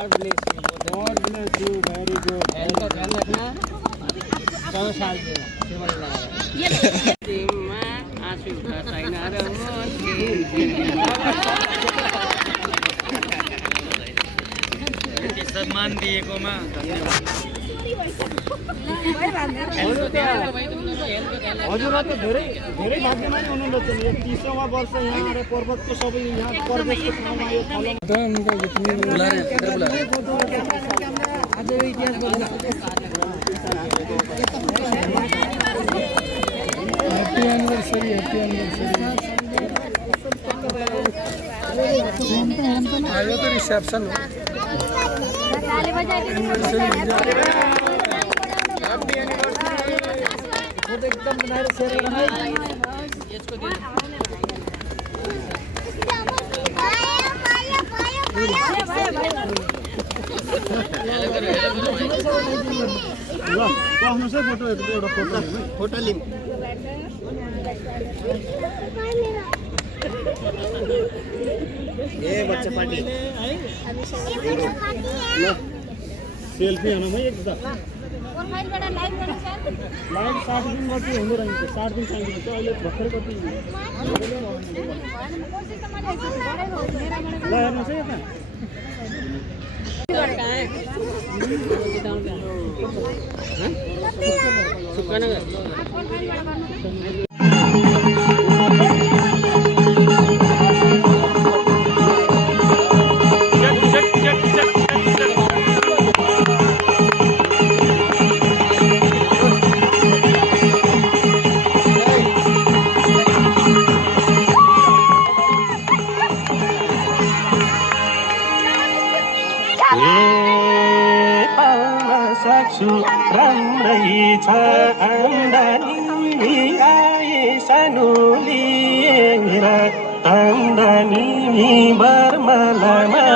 Bless you very good ध्यान रखना चलो शान्ति तिममा आँसु छैन र सम्मान दिएकोमा धन्यवाद। हजुरलाई त धेरै धेरै भाग्यमानी हुनुहुन्छ नि। यो 30औं वर्ष यहाँ आएर पर्वतको सबै यहाँ पर्वतको ठाउँमा यो हैप्पी एनिभर्सरी आयो तो रिसेप्शन हो एकदम बनाएर सेयर गर्नु यसको ल आउनुहोस् है फोटो एउटा फोटो लिम ए बच्चा पार्टी ल सेल्फी हुन है एकदा प्रोफाइलबाट लाइभ गर्न सक्छ लाइभ 60 दिन मात्रै हुँदो रहेछ 60 दिन चाहिन्छ अहिले भर्खर कति ल हेर्नुहोस् है यता राम्रै छ आम्दानी आए सानो लिएर आम्दानी बर्मलामा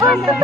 What's the